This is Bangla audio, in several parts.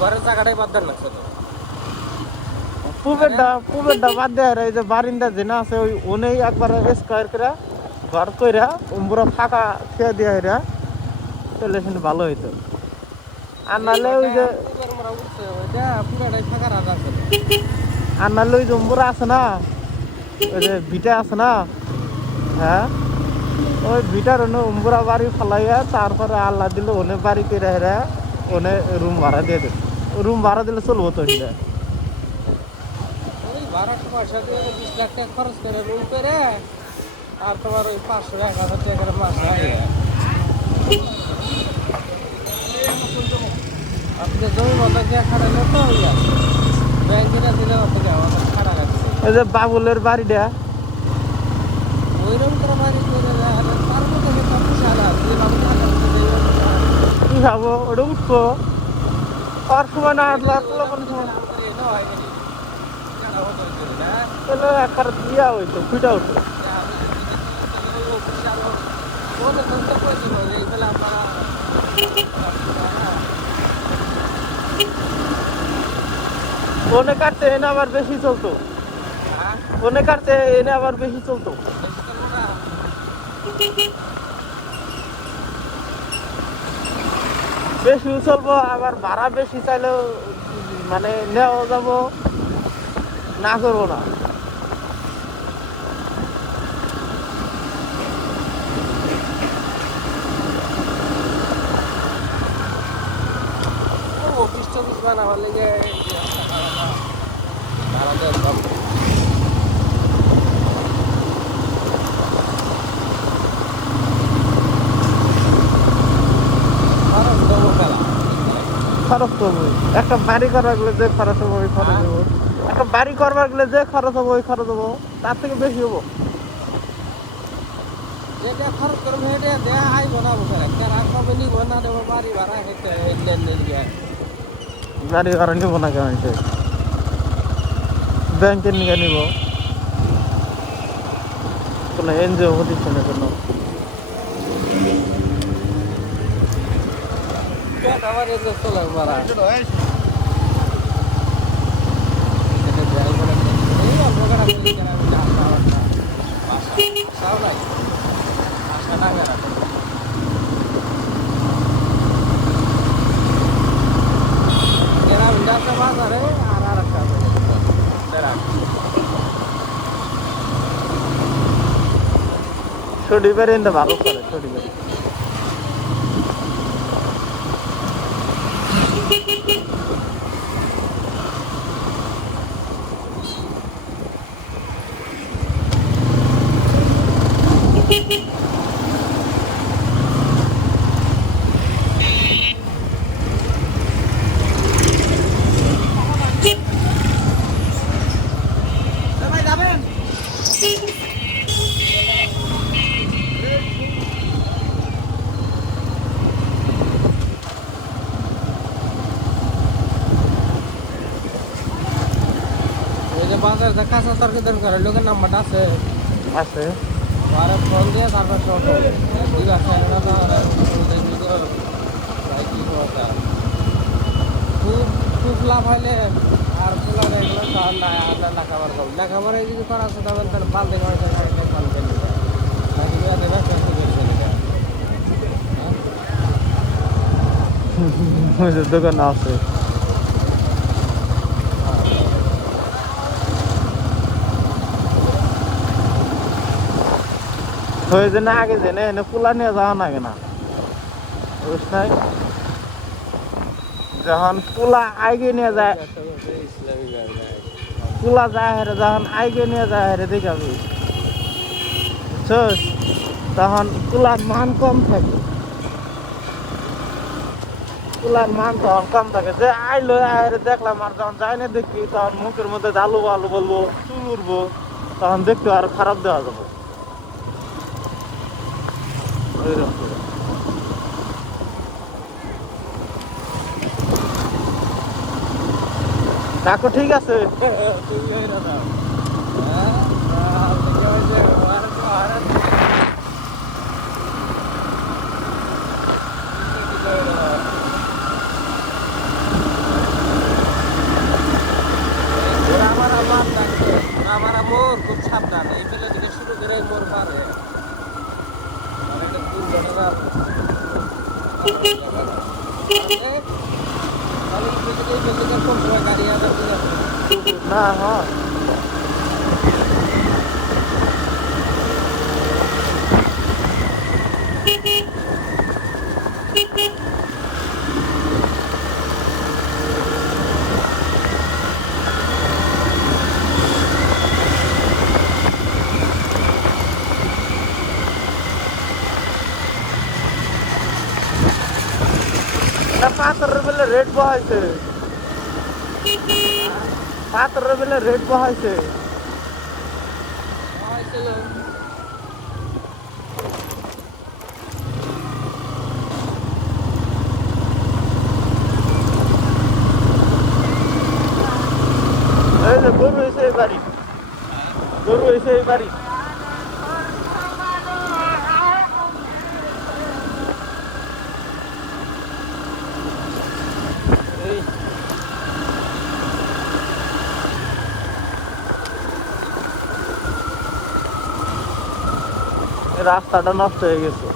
ঘরের জায়গাটাই বাদ দেন না পুবেরটা বাদ দেয় এই যে বারিন্দা যেনা আছে ওই ওনেই একবার স্কোয়ার করে ঘর কইরা পুরো ফাঁকা খেয়ে দিয়ে এরা তাহলে সেখানে ভালো হইতো আর নাহলে ওই যে আর নাহলে ওই জম্বুরা আছে না ওই যে ভিটা আছে না হ্যাঁ ওই ভিটার ওনে উম্বুরা বাড়ি ফালাইয়া তারপরে আল্লাহ দিল ওনে বাড়ি করে হেরা ওনে রুম ভাড়া দিয়ে দেবে রুম ভাড়া দিলে চলবো তো এটা পয়সা দিয়ে 20 লাখ টাকা খরচ করে রুম করে আর তোমার ওই 500-1000 টাকার মাস লাগে আপনি জমি মতো দিয়ে খাটালে তো ব্যাংকে না দিলে আপনাকে আমাদের খাটা লাগছে এই যে বাবুলের বাড়িটা ওইরকম করে বাড়ি করে তার মতো সারা কি খাবো ওটা উঠবো আর সময় না আসলে একবার দিয়া হইতো ফুটা উঠতো ফোনে কাটতে এনে আবার বেশি চলতো ফোনে কাটতে এনে আবার বেশি চলতো বেশি চলবো আবার ভাড়া বেশি চাইলেও মানে নেওয়া যাবো না করবো না অফিস বানাবার লেগে খরচ করবো একটা বাড়ি করবার গেলে যে খরচ হবো ওই খরচ হবো একটা বাড়ি করবার গেলে যে খরচ হবো ওই খরচ হবো তার থেকে বেশি হবো যেটা খরচ করবো সেটা দেয়া আইব না বসে আর কবে নিব না দেবো বাড়ি ভাড়া হেঁটে গাড়ি ভাড়া নিবো না কেন ব্যাংকের নিয়ে নিব কোনো এনজিও প্রতিষ্ঠানের জন্য আমার এগুলো চলে মারা বাজারে আর একটা শনিবার এনে ভালো করে শনিবার বাজার কাঁচা তরকারি দরকার লোকের নাম্বারটা আছে আছে আরে ফোন দিয়ে তারপর সব দুই খুব লাভ হলে আর পোলা দেখলো তখন লেখাবার করবো লেখাবার এই যদি করা আছে তখন তাহলে পাল দেখে দোকান আছে হয়ে যে না আগে যে না পোলা নিয়ে যাওয়া না কেনা বুঝ নাই যখন পোলা আগে নিয়ে যায় পোলা যায় হেরে যখন আগে নিয়ে যায় হেরে দেখাবি বুঝছস তখন পোলার মান কম থাকে পোলার মান তখন কম থাকে যে আইলো আইরে দেখলাম আর যখন যাই না দেখি তখন মুখের মধ্যে আলু আলু বলবো চুল উঠবো তখন দেখতে আর খারাপ দেওয়া যাবো কাকু ঠিক আছে না হ্যাঁ পাথরের বেলে রেট বহাইছে পাথরের বেলে রেট বহাইছে এই যে গরু হয়েছে এই বাড়ি গরু হয়েছে এই বাড়ি এই রাস্তাটা নষ্ট হয়ে গেছে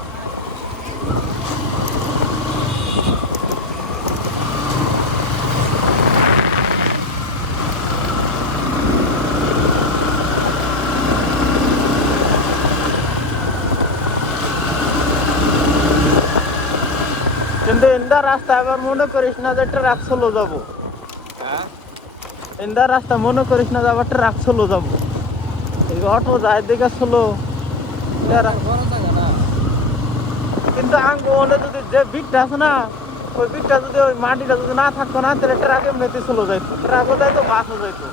কিন্তু ইন্দা রাস্তা আবার মনে করিস না যে ট্রাক চলো যাবো ইন্দা রাস্তা মনে করিস না যে আবার ট্রাক চলো যাবো এই অটো যায় দিকে চলো কিন্তু আঙ্গ যদি যে বিটটা আছে না ওই বিটটা যদি ওই মাটিটা যদি না থাকতো না তাহলে ট্রাক এমনিতে চলো যাইতো ট্রাকও যাইতো বাসও যাইতো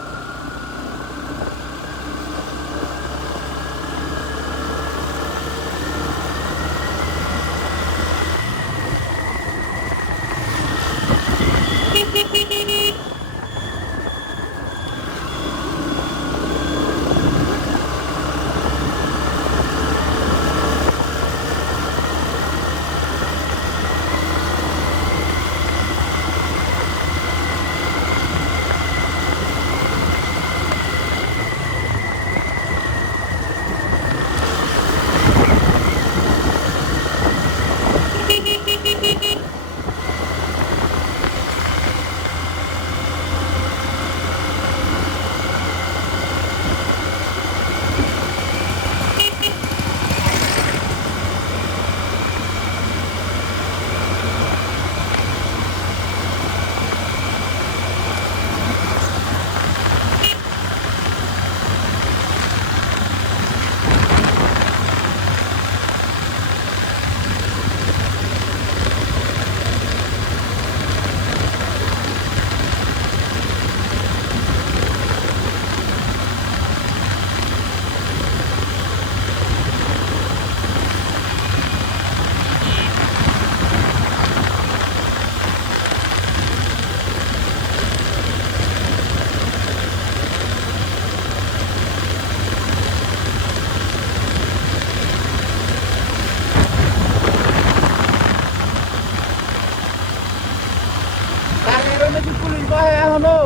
নাকি পুলিশ বাহে এখনো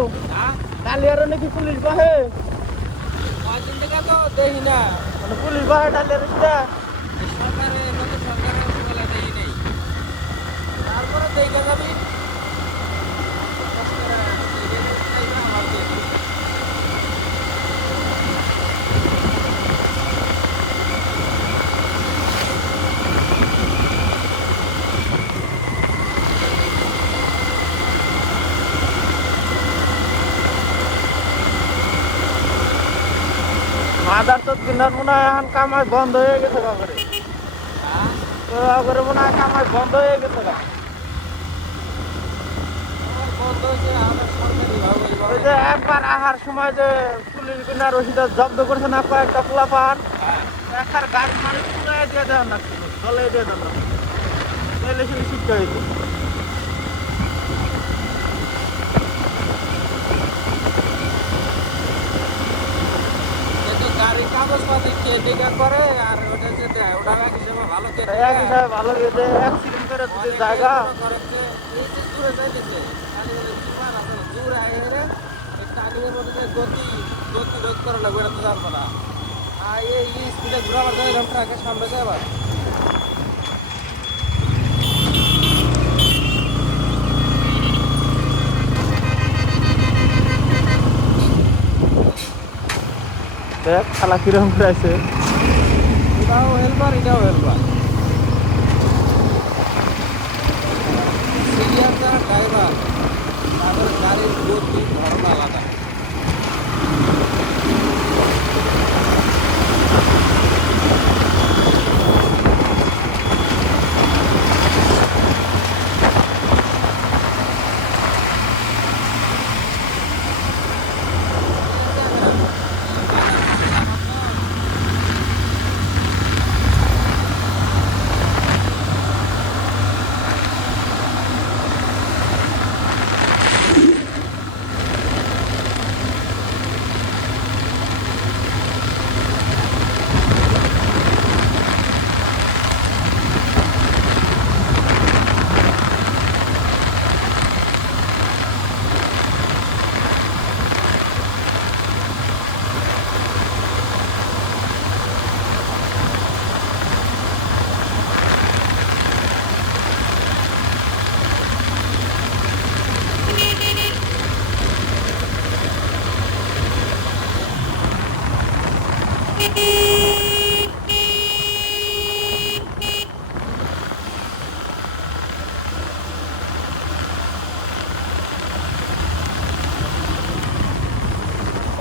ডালিয়ারও নাকি পুলিশ বাহে দেখি না মানে পুলিশ বাহে ডালিয়ার তারপরে দেখা যাবি মাদার তো কিনার মনে হয় এখন কামাই বন্ধ হয়ে গেছে কাপড়ে করে মনে হয় কামাই বন্ধ হয়ে গেছে ওই যে একবার আহার সময় যে পুলিশ কিনার রশিদা জব্দ করছে না কয়েকটা পোলা পাহাড় একবার গাড়ি মানে পুরাই দিয়ে দেওয়ার না চলে দিয়ে দেওয়ার না তাহলে সে শিক্ষা হয়েছে গাড়ির কাগজপাতি চেকিং করে আর ওটা ওটা এক হিসেবে ভালো এক হিসাবে ভালো গেছে অ্যাক্সিডেন্ট করে দুটো জায়গা এই যে দূরে যাইতেছে দূর আগে টার্নিংয়ের মধ্যে গতি গতি রোধ করা লাগবে এটা তো জানবো না আর এই স্পিডে ঘোরাবার যায় ট্রাকের সামনে যায় আবার দেখ খালা কিরকম করেছে। এটাও হেলপার, এটাও হেলপার। সিরিয়াল যারা ড্রাইভার তাদের গাড়ির গতি ধরন আলাদা।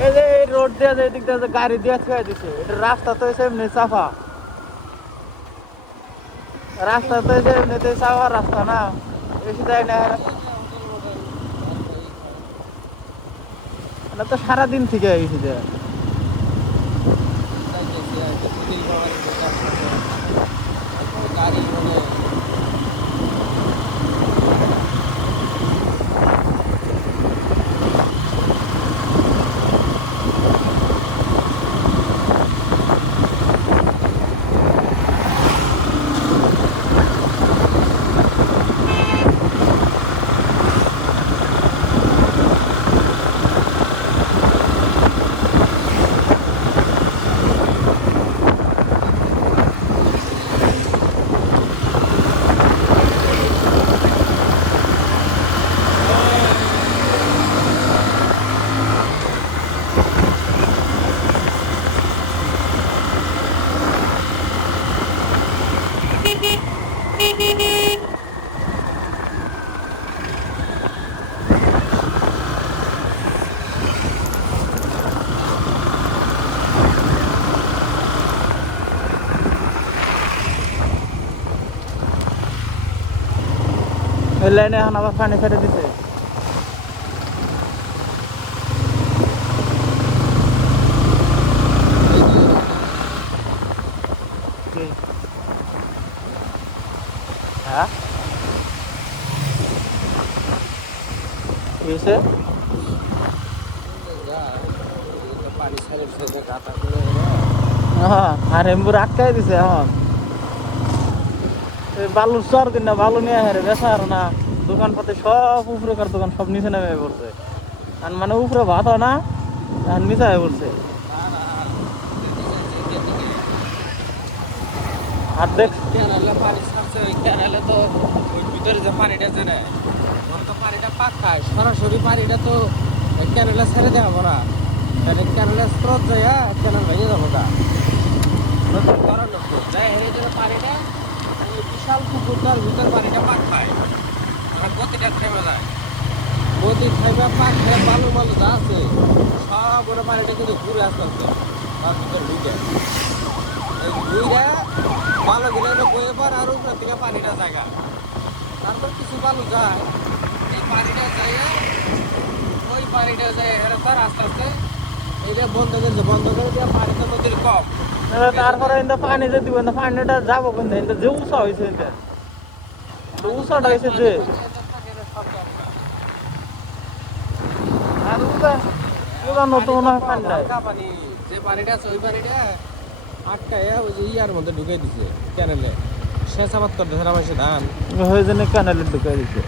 এই যে এই রোড দিয়ে যে এদিক দিয়ে যে গাড়ি দিয়ে ছেড়ে দিছে, এটা রাস্তা তো এসে এমনি চাপা, রাস্তা তো এসে এমনিতে চাপা রাস্তা না, বেশি দেয় না। এটা তো সারাদিন থেকে গেছি যে গাড়ি মানে এই লাইনে এখন আবার পানি ছেড়ে দিছে। কি? হ্যাঁ কি হয়েছে? পানি ছাড়ে গাতা খুলে হ্যাঁ, আর এম্বুর আটকাই দিছে এখন। এই বালুর চর কিনা বালু নিয়ে হেরে বেচা আর না, দোকানপাতি সব উপরেকার দোকান সব নিচে নেমে পড়ছে। আর মানে উপরে ভাত হয় না, আর নিচে হয়ে পড়ছে। আর দেখ ক্যানেলে পানি ছাড়ছে, ওই ক্যানেলে তো ওই ভিতরে যে পানিটা আছে না, ওর তো পানিটা পাক খায়, সরাসরি পানিটা তো ক্যানেলে ছেড়ে দেওয়া না, তাহলে ক্যানেলে স্রোত যায়, ক্যানেল ভেঙে যাবো গা। নতুন করার লোক যাই হেরে যেন পানিটা ওই বিশাল পুকুরটার ভিতর পানিটা পাক খায়, আর গতিটা থেমে যায়। গতি থেমে পাক খেয়ে বালু মালু যা আছে সব ওরা পানিটা কিন্তু ঘুরে আসতে আসতে তার ভিতর ঢুকে এই ঘুরে বালু গেলে বয়ে পর আর উপর থেকে পানিটা জায়গা, তারপর কিছু বালু যায়, এই পানিটা জায়গা, ওই পানিটা যায় হেরে পর আস্তে আস্তে এইটা বন্ধ করে দিয়ে পানিটা নদীর কম। তারপরে কিন্তু পানি যে দিব না, পানিটা যাবো কিন্তু যে উঁচা হয়েছে, উঁচাটা হয়েছে যে আর উঁচা নতুন পানি নাই। পানি যে পানিটা আছে ওই পানিটা আটকায় ওই যে ইয়ার মধ্যে ঢুকে দিছে ক্যানেলে, শেষ আবাদ করতে সারা মাসে ধান হয়ে জন্য কানালে ঢুকাই দিচ্ছে।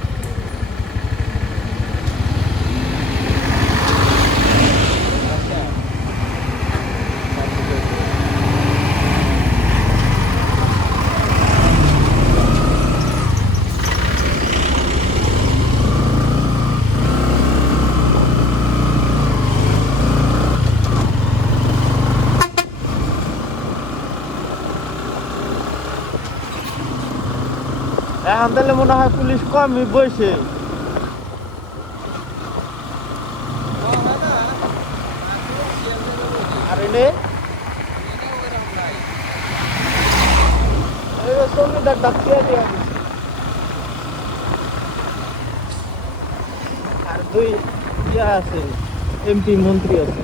এখন তাহলে মনে হয় পুলিশ কমই বসে। আর এনে জমিদার ডাকিয়ে দিয়ে আর দুই ইয়া আছে, এমপি মন্ত্রী আছে।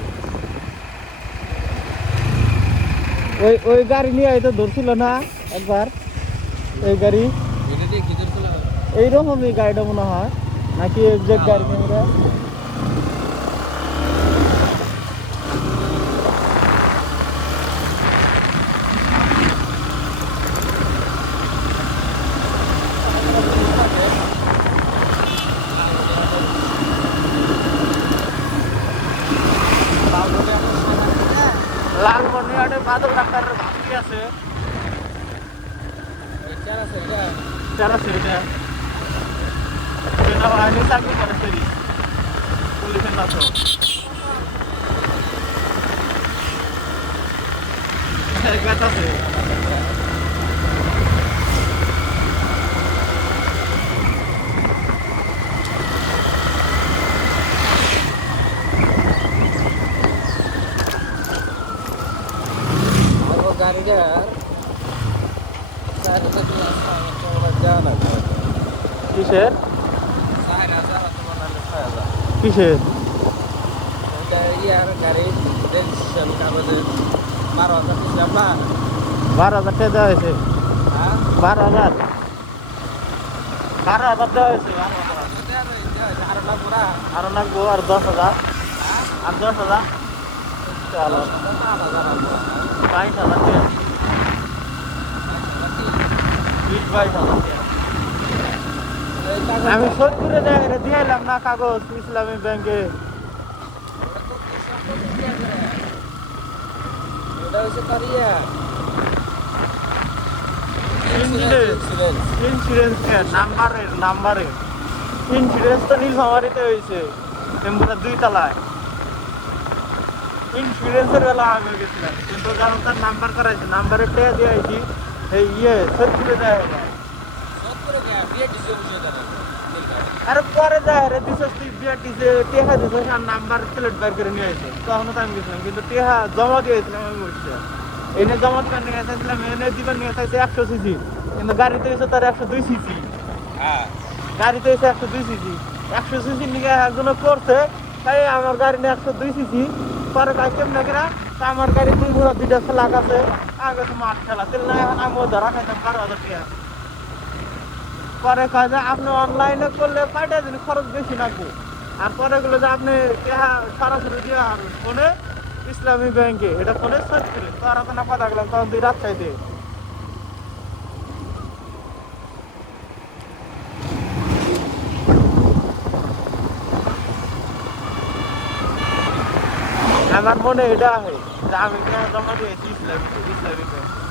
ওই ওই গাড়ি নিয়ে হয়তো ধরছিল না একবার, ওই গাড়ি এইরকমই গাড়িটা মনে হয়, নাকি এক্সাক্ট গাড়ি নিয়ে লালমনিরহাটে বাদল ডাক্তারের ভাবি আছে, যারা সেটা সেনাবাহিনী চাকরি করে সেরি পুলিশের না তো আছে। গাড়িটা কিসের কিসের গাড়ি রেজিস্ট্রেশন কাগজের 12,000 দিয়েছিল আপনার 12,000 টাকা দেওয়া হয়েছে, 12,000 দেওয়া হয়েছে। আরো লাগবো আর 10,000, আর 10,000 চলো 22,000 টাকা, 22,000 টাকা। আমি সত্তরে দিয়ে এলাম না কাগজ ইসলামী ব্যাংকে। ইন্স্যুরেন্স নাম্বারের ইন্স্যুরেন্স তো নীলফামারীতে হয়েছে, টেম্পুটা 2 তলায়। ইন্স্যুরেন্সের বেলা আমি গেছিলাম, কিন্তু যখন তার নাম্বার করাইছে নাম্বারের টেয়া দিয়ে আইছি এই সত্তরে দেয়। আরে পরে যায় রে দিছস তুই বিআরটিসে টেহা দিছস আর নাম্বার প্লেট বের করে নিয়ে আসে, তখন তো আমি গেছিলাম, কিন্তু টেহা জমা দিয়েছিলাম আমি বসে। এনে জমা করে নিয়ে আসছিলাম, এনে দিবার নিয়ে আসছে 100 সিসি, কিন্তু গাড়িতে এসে তার 102 সিসি। গাড়িতে এসে 102 সিসি, 100 সিসি নিয়ে একজনে করছে, তাই আমার গাড়ি নিয়ে 102 সিসি। পরে কাজ কেমন কেনা আমার গাড়ি 2 ফ্লাগ আছে, আগে তো মাঠ খেলা তেল না, এখন আমি ধরা খাইতাম 12,000 টাকা। পরে কয় যে আপনি অনলাইনে করলে কয়টা দিন খরচ বেশি লাগবে, আর পরে গুলো যে আপনি সরাসরি দিয়ে ফোনে ইসলামী ব্যাংকে এটা ফোনে সার্চ করে তোর না কথা গেলাম, তখন তুই রাত চাইতে আমার মনে এটা হয় যে আমি জমা দিয়েছি ইসলামী ব্যাংক।